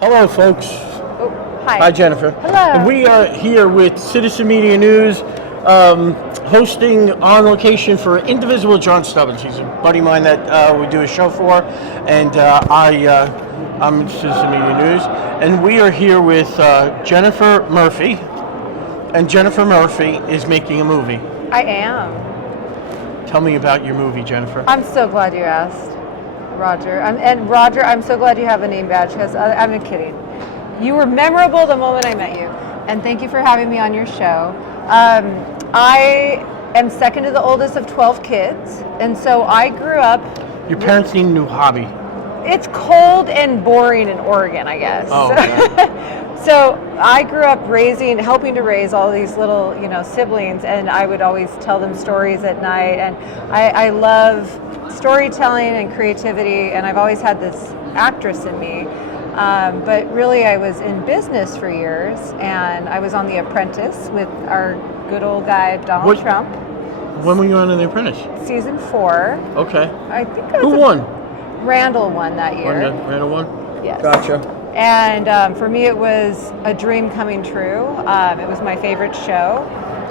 Hello, folks. Oh, hi. Hi, Jennifer. Hello. We are here with Citizen Media News, hosting on location for Indivisible John Stubbins. He's a buddy of mine that we do a show for, and I'm Citizen Media News, and we are here with Jennifer Murphy, and Jennifer Murphy is making a movie. I am. Tell me about your movie, Jennifer. I'm so glad you asked, Roger. Roger, I'm so glad you have a name badge, because I'm not kidding. You were memorable the moment I met you, and thank you for having me on your show. I am second to the oldest of 12 kids, and so I grew up... Your parents need a new hobby. It's cold and boring in Oregon, I guess. Oh, yeah. So I grew up helping to raise all these little, siblings, and I would always tell them stories at night. And I love storytelling and creativity, and I've always had this actress in me. But really, I was in business for years, and I was on The Apprentice with our good old guy, Donald Trump. When were you on The Apprentice? Season 4. Okay. I think Who won? Randall won that year. Randall won? Yes. Gotcha. And for me, it was a dream coming true. It was my favorite show.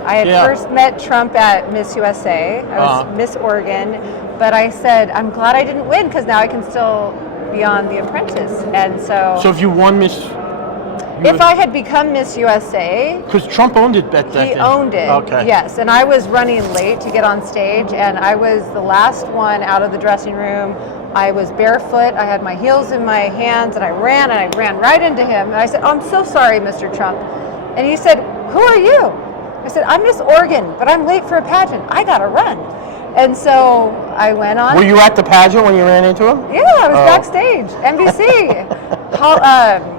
I had first met Trump at Miss USA. I was Miss Oregon, but I said, I'm glad I didn't win because now I can still be on The Apprentice. And so if you won Miss... If I had become Miss USA... Because Trump owned it back then. He owned it, okay. Yes. And I was running late to get on stage, and I was the last one out of the dressing room. I was barefoot, I had my heels in my hands, and I ran right into him. And I said, I'm so sorry, Mr. Trump. And he said, who are you? I said, I'm Miss Oregon, but I'm late for a pageant. I gotta run. And so I went on. Were you at the pageant when you ran into him? Yeah, I was backstage, NBC.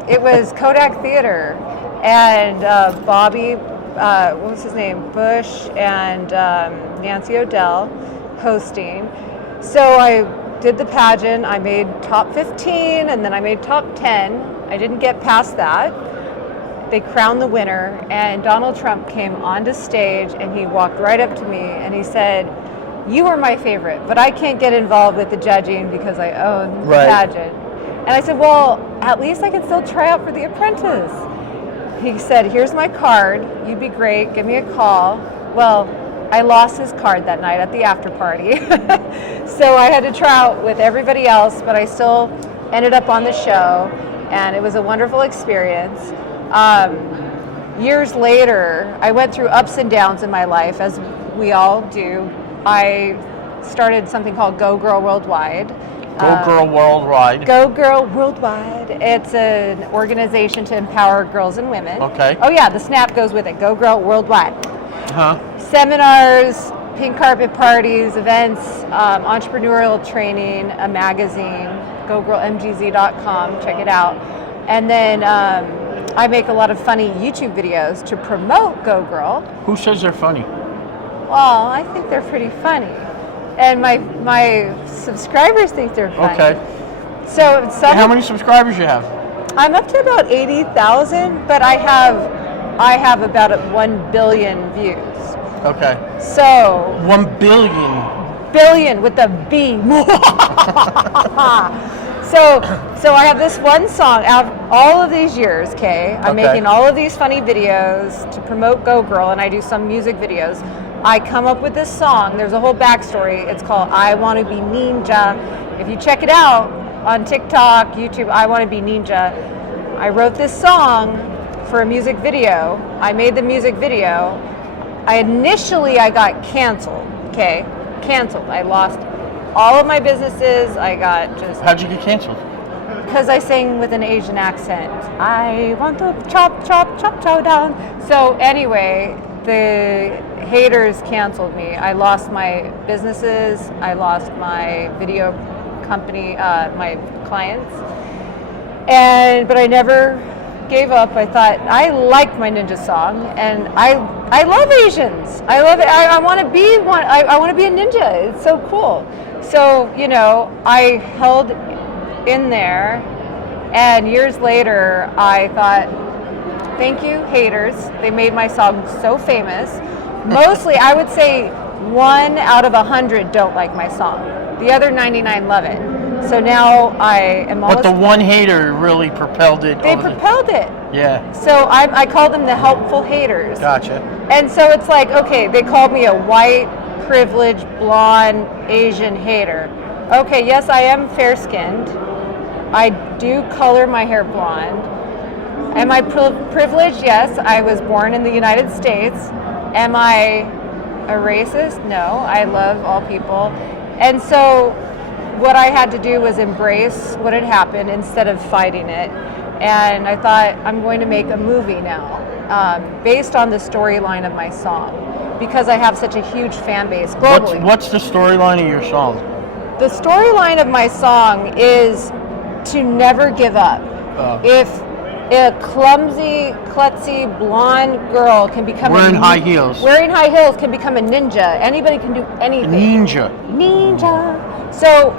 It was Kodak Theater, and Bobby, what was his name, Bush, and Nancy O'Dell hosting. So I did the pageant. I made top 15, and then I made top 10. I didn't get past that. They crowned the winner, and Donald Trump came onto stage, and he walked right up to me, and he said, you were my favorite, but I can't get involved with the judging because I own the pageant. And I said, well, at least I can still try out for The Apprentice. He said, here's my card. You'd be great. Give me a call. Well, I lost his card that night at the after party. So I had to try out with everybody else, but I still ended up on the show, and it was a wonderful experience. Years later, I went through ups and downs in my life, as we all do. I started something called Go Girl Worldwide. Go Girl Worldwide. Go Girl Worldwide. It's an organization to empower girls and women. Okay. Oh yeah, the snap goes with it. Go Girl Worldwide. Seminars, pink carpet parties, events, entrepreneurial training, a magazine, gogirlmgz.com, check it out. And then I make a lot of funny YouTube videos to promote Go Girl. Who says they're funny? Well, I think they're pretty funny. And my subscribers think they're funny. Okay. So how many subscribers you have? I'm up to about 80,000, but I have about 1 billion views. Okay. So 1 billion. Billion with a B. So I have this one song out of all of these years, okay? I'm making all of these funny videos to promote Go Girl, and I do some music videos. I come up with this song. There's a whole backstory. It's called I Want to Be Neenja. If you check it out on TikTok, YouTube, I Want to Be Neenja. I wrote this song for a music video. I made the music video. Initially I got canceled, okay? Canceled. I lost all of my businesses. I got just... How'd you get canceled? Because I sang with an Asian accent. I want to chop, chop, chop, chow down. So anyway, the haters canceled me. I lost my businesses. I lost my video company, my clients. But I never gave up. I thought, I liked my ninja song, and I love Asians. I love it. I want to be one. I want to be a ninja. It's so cool. So, I held in there, and years later, I thought, thank you, haters. They made my song so famous. Mostly, I would say 1 out of 100 don't like my song. The other 99 love it. So now I am But almost. the one hater really propelled it. They over the- propelled it. Yeah, So I call them the helpful haters. gotcha. And so it's like, okay, they called me a white, privileged, blonde, Asian hater. Okay, yes, I am fair-skinned. I do color my hair blonde. Am I privileged? Yes, I was born in the United States. Am I a racist? No, I love all people. And so what I had to do was embrace what had happened instead of fighting it. And I thought, I'm going to make a movie now based on the storyline of my song because I have such a huge fan base globally. What's the storyline of your song? The storyline of my song is to never give up. If a clumsy, klutzy, blonde girl can become Wearing high heels. Wearing high heels can become a ninja. Anybody can do anything. Ninja. Ninja. So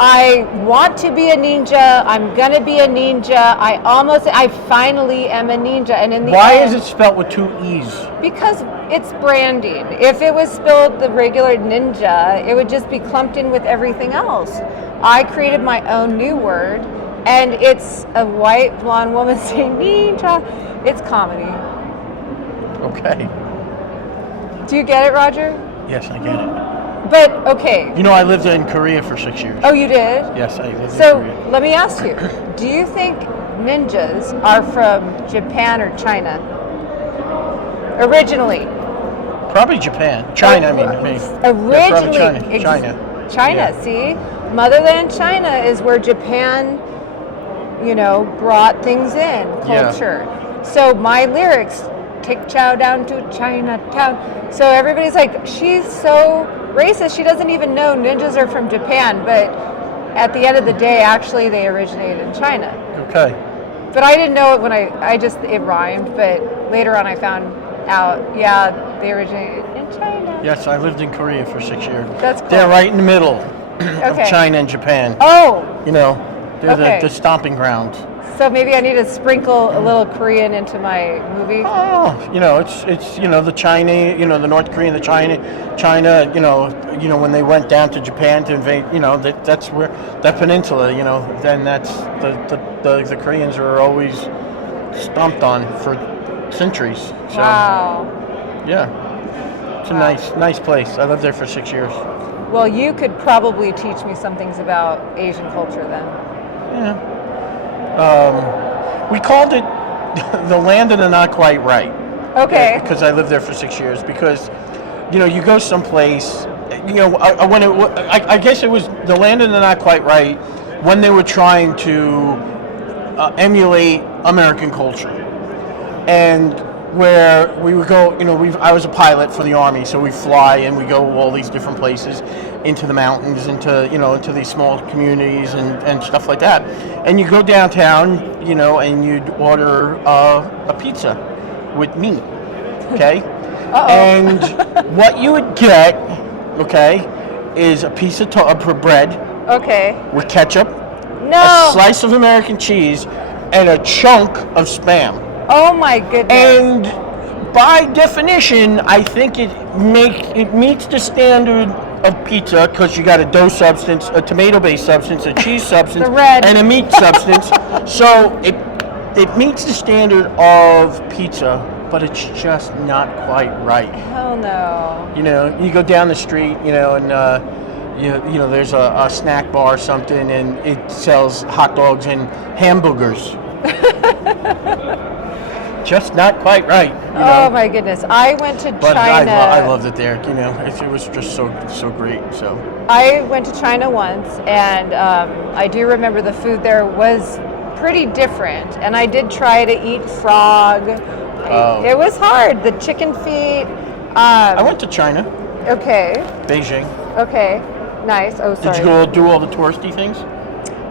I want to be a ninja. I'm gonna be a ninja. I finally am a ninja. And in the Why end, is it spelled with 2 E's? because it's branding. If it was spelled the regular ninja, it would just be clumped in with everything else. I created my own new word, and it's a white blonde woman saying ninja. It's comedy. Okay. Do you get it, Roger? Yes, I get it. But okay. You know, I lived in Korea for 6 years. Oh, you did? Yes, I lived So in Korea. let me ask you, do you think ninjas are from Japan or China? Originally. Probably Japan. China, I mean. Originally. Yeah, probably China. China. China, Yeah. see? Motherland China is where Japan, brought things in, culture. So my lyrics, take chow down to Chinatown. So everybody's like, she's so racist, she doesn't even know ninjas are from Japan, but at the end of the day, actually they originated in China. Okay. But I didn't know it when it rhymed, but later on I found out, yeah, they originated in China. Yes, I lived in Korea for 6 years. That's cool. They're right in the middle of Okay. China and Japan. Oh, They're Okay. the stomping grounds. so maybe I need to sprinkle a little Korean into my movie. Oh, it's the China, the North Korean, the China, when they went down to Japan to invade, that's where that peninsula, then that's the Koreans are always stomped on for centuries. So Wow. yeah, it's a nice place. I lived there for 6 years. Well, you could probably teach me some things about Asian culture then. Yeah. We called it the land of the not quite right. Okay. Because I lived there for 6 years. Because, you go someplace, I guess it was the land of the not quite right when they were trying to emulate American culture. And where we would go, I was a pilot for the Army, so we fly and we go all these different places, into the mountains, into these small communities and stuff like that. And you go downtown, and you'd order a pizza with meat, okay? And what you would get, okay, is a piece of bread Okay. with ketchup, No. a slice of American cheese, and a chunk of Spam. Oh my goodness. And by definition, I think it meets the standard of pizza because you got a dough substance, a tomato-based substance, a cheese substance, The red. and a meat substance. So it meets the standard of pizza, but it's just not quite right. Hell no. You go down the street, and there's a snack bar or something, and it sells hot dogs and hamburgers. Just not quite right. Oh my goodness. I went to But China. I loved it there. It was just so great. So I went to China once, and I do remember the food there was pretty different. And I did try to eat frog. Oh. It was hard. The chicken feet. I went to China, Okay. Beijing. Okay. Nice. Oh, sorry. Did you go do all the touristy things?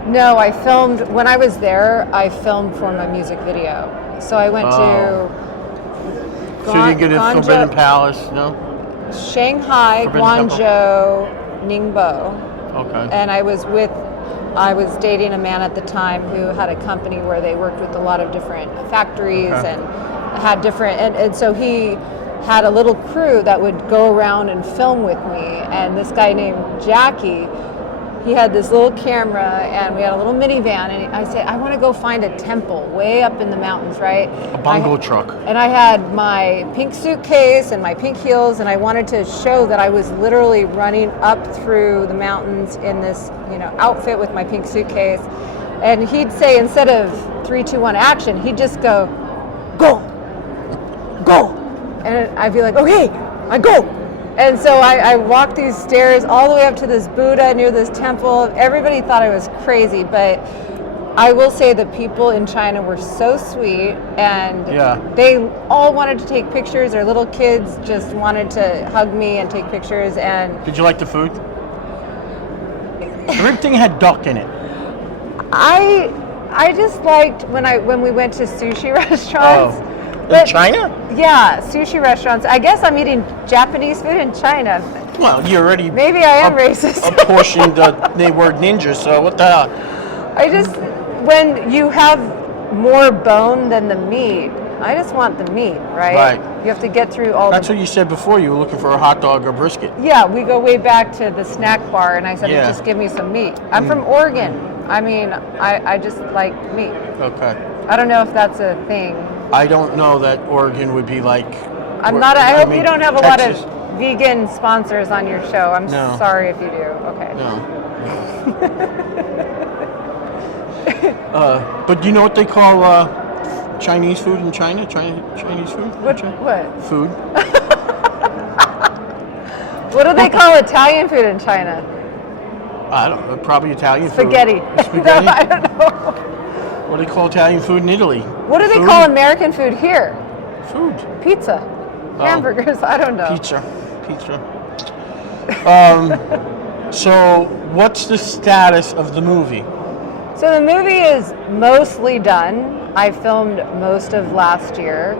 No, I filmed when I was there. I filmed for my music video. So I went to So you didn't get a Forbidden Palace, no? Shanghai, Forbidden Guangzhou, Ningbo. Okay. And I was dating a man at the time who had a company where they worked with a lot of different factories and had different, and so he had a little crew that would go around and film with me. And this guy named Jackie, he had this little camera, and we had a little minivan, and I said, I want to go find a temple way up in the mountains, right? A bongo truck. And I had my pink suitcase and my pink heels, and I wanted to show that I was literally running up through the mountains in this, outfit with my pink suitcase. And he'd say, instead of 3, 2, 1, action, he'd just go, go. And I'd be like, okay, I go. And so I walked these stairs all the way up to this Buddha near this temple. Everybody thought I was crazy, but I will say the people in China were so sweet, and they all wanted to take pictures. Their little kids just wanted to hug me and take pictures. And did you like the food? Everything had duck in it. I just liked when we went to sushi restaurants. Oh. In China? Yeah, sushi restaurants. I guess I'm eating Japanese food in China. Well, you already maybe I am racist. Apportioned the word ninja, so what the hell? When you have more bone than the meat, I just want the meat, right? Right. You have to get through all That's what you said before. You were looking for a hot dog or brisket. Yeah, we go way back to the snack bar, and I said, just give me some meat. I'm from Oregon. I mean, I just like meat. Okay. I don't know if that's a thing. I don't know that Oregon would be like... I hope you don't have a lot of vegan sponsors on your show. I'm sorry if you do. Okay. No. But do you know what they call Chinese food in China? Chinese food? What? Food. What do they call Italian food in China? I don't know. Probably Italian Spaghetti. food. Spaghetti? No, I don't know. What do they call Italian food in Italy? What do they call American food here? Food. Pizza. Hamburgers. I don't know. Pizza. So, what's the status of the movie? So the movie is mostly done. I filmed most of last year.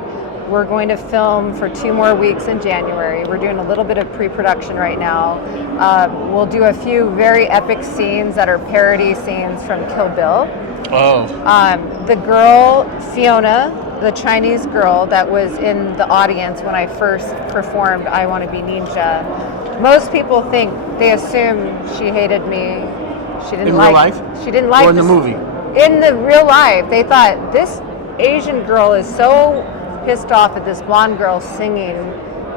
We're going to film for 2 more weeks in January. We're doing a little bit of pre-production right now. We'll do a few very epic scenes that are parody scenes from Kill Bill. Oh. The girl, Fiona, the Chinese girl that was in the audience when I first performed I Want to Be Neenja, most people they assume she hated me. She didn't in real life? She didn't like or in the movie? In the real life. They thought, this Asian girl is so pissed off at this blonde girl singing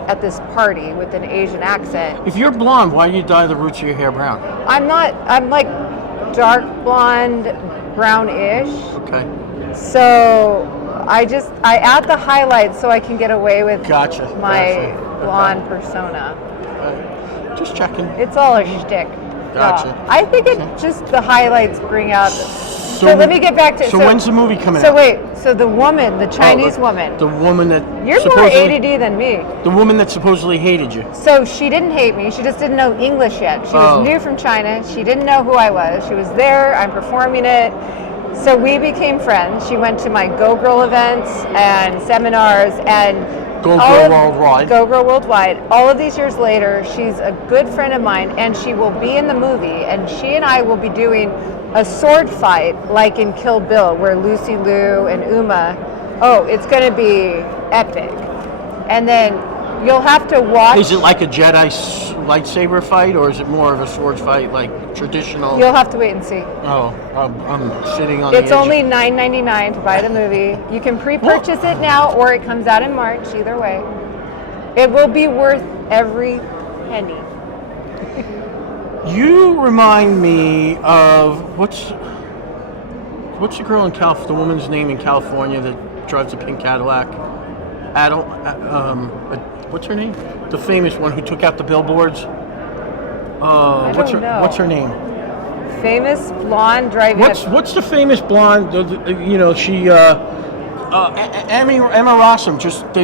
at this party with an Asian accent. If you're blonde, why do you dye the roots of your hair brown? I'm like dark blonde, brownish. Okay. So I add the highlights so I can get away with my blonde persona. Just checking. It's all a shtick. Gotcha. I think just the highlights bring out. So let me get back to. So when's the movie coming out? So wait. So the woman, the Chinese woman. The woman that. You're more ADD than me. The woman that supposedly hated you. So she didn't hate me. She just didn't know English yet. She was new from China. She didn't know who I was. She was there. I'm performing it. So we became friends. She went to my Go Girl events and seminars and Go Girl Worldwide. Go Girl Worldwide. All of these years later, she's a good friend of mine, and she will be in the movie, and she and I will be doing a sword fight like in Kill Bill, where Lucy Liu and Uma. Oh, it's going to be epic. And then you'll have to watch. Is it like a Jedi lightsaber fight, or is it more of a sword fight, like traditional? You'll have to wait and see. Oh, I'm sitting on the edge. It's only $9.99 to buy the movie. You can pre-purchase it now, or it comes out in March. Either way, it will be worth every penny. You remind me of what's the girl in the woman's name in California that drives a pink Cadillac? What's her name? The famous one who took out the billboards. I don't know. What's her name? Famous blonde driving. What's the famous blonde? She Emma Rossum.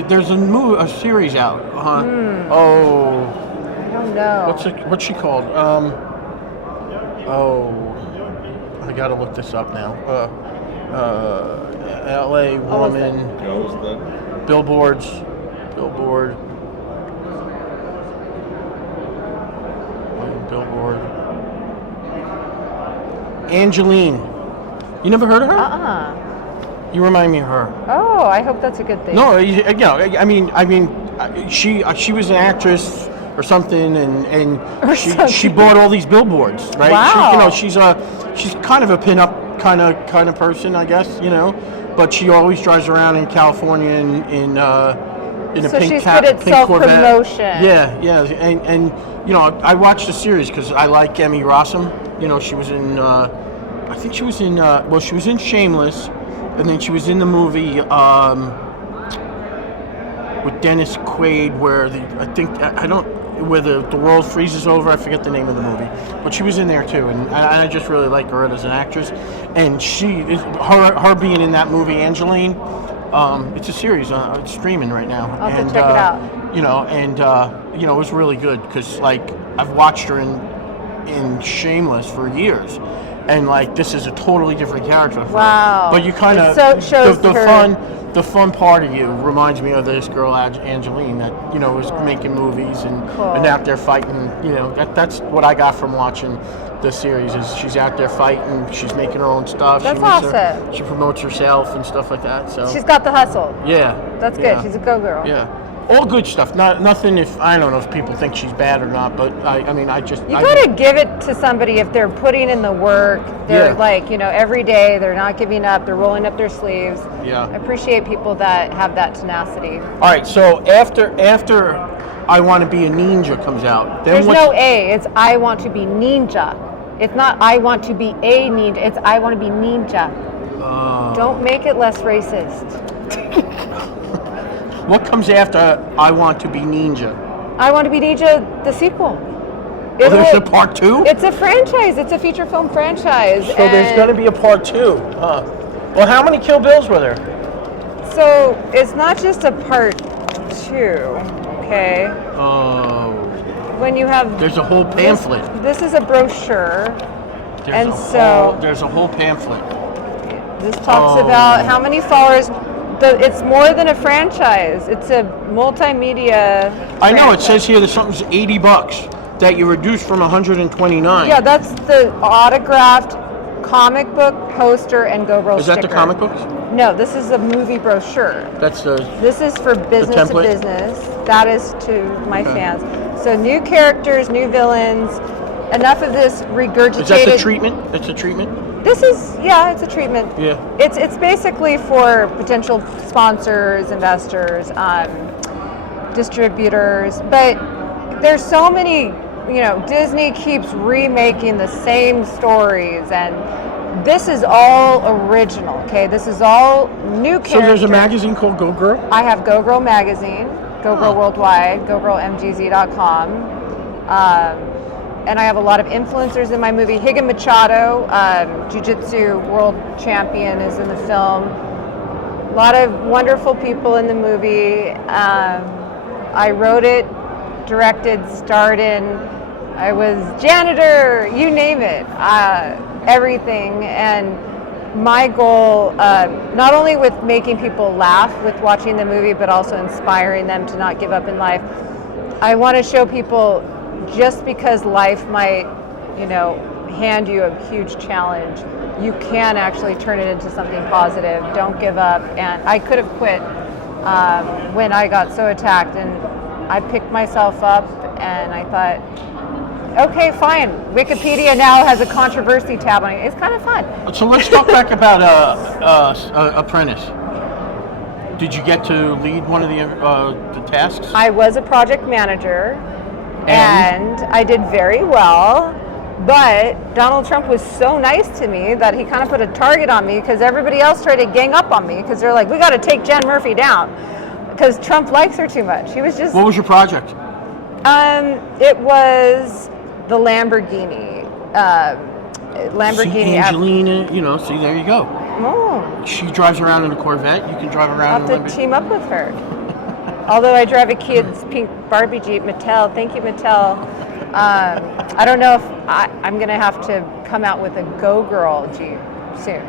There's a series out. Oh. I don't know. What's she called? I gotta look this up now. L.A. woman. Billboard. Angeline. You never heard of her? You remind me of her. Oh, I hope that's a good thing. No, I mean, she was an actress or something, and Or she something. bought all these billboards, right? Wow. She's kind of a pinup kind of person, I guess, but she always drives around in California in a So pink she's good at pink Corvette. self-promotion. Yeah, and I watched the series because I like Emmy Rossum. She was in I think she was in she was in Shameless, and then she was in the movie with Dennis Quaid where where the world freezes over. I forget the name of the movie, but she was in there too, and I just really like her as an actress. And her being in that movie, Angeline. It's a series. It's streaming right now. I'll have to check it out. It was really good because I've watched her in Shameless for years, and this is a totally different character. For Wow. her. But you kind of shows the fun part of you reminds me of this girl Angeline that was making movies and out there fighting. That's what I got from watching the series is she's out there fighting, she's making her own stuff. That's awesome. She promotes herself and stuff like that. So She's got the hustle. yeah, That's good. yeah, She's a go-girl. yeah. All good stuff. Nothing. I don't know if people think she's bad or not, but I just. You gotta give it to somebody if they're putting in the work. They're Yeah. every day they're not giving up. They're rolling up their sleeves. Yeah. I appreciate people that have that tenacity. All right. So after I Want to Be a Ninja comes out, then There's what's, no A. It's I want to be ninja. It's not I want to be a ninja. It's I want to be ninja. Don't make it less racist. What comes after I Want to Be Ninja? I want to be ninja. The sequel. Oh, there's a part 2? It's a franchise. It's a feature film franchise. So there's going to be a part 2. Well, how many Kill Bills were there? So it's not just a part 2, okay? Oh. When you have There's a whole pamphlet. This is a brochure. There's a whole pamphlet. This talks about how many followers. It's more than a franchise. It's a multimedia. I know it franchise. says here that something's $80 that you reduced from 129. Yeah, that's the autographed comic book poster and Go Girl Is that sticker. the comic books? No, this is a movie brochure. That's the. This is for business to template? business. That is to my fans. So new characters, new villains. Enough of this regurgitated. Is that the treatment? It's a treatment. This is, it's a treatment. Yeah. It's basically for potential sponsors, investors, distributors. But there's so many, Disney keeps remaking the same stories, and this is all original. Okay, this is all new characters. So there's a magazine called Go Girl. I have Go Girl magazine, Go Girl Worldwide, GoGirlMGZ.com. And I have a lot of influencers in my movie. Higa Machado, Jiu-Jitsu world champion, is in the film. A lot of wonderful people in the movie. I wrote it, directed, starred in. I was janitor, you name it, everything. And my goal, not only with making people laugh with watching the movie, but also inspiring them to not give up in life. I want to show people just because life might, hand you a huge challenge, you can actually turn it into something positive. Don't give up. And I could have quit when I got so attacked, and I picked myself up and I thought, okay, fine. Wikipedia now has a controversy tab on it. It's kind of fun. So let's talk back about Apprentice. Did you get to lead one of the tasks? I was a project manager. And I did very well, but Donald Trump was so nice to me that he kind of put a target on me because everybody else tried to gang up on me because they're like, we got to take Jen Murphy down because Trump likes her too much. He was just. What was your project? It was the Lamborghini. See, Angelina, see, there you go. Oh, She drives around in a Corvette. You can drive around I'll in a have to Lamborghini. team up with her. Although I drive a kid's pink Barbie Jeep, Mattel. Thank you, Mattel. I don't know if I'm going to have to come out with a Go Girl Jeep soon.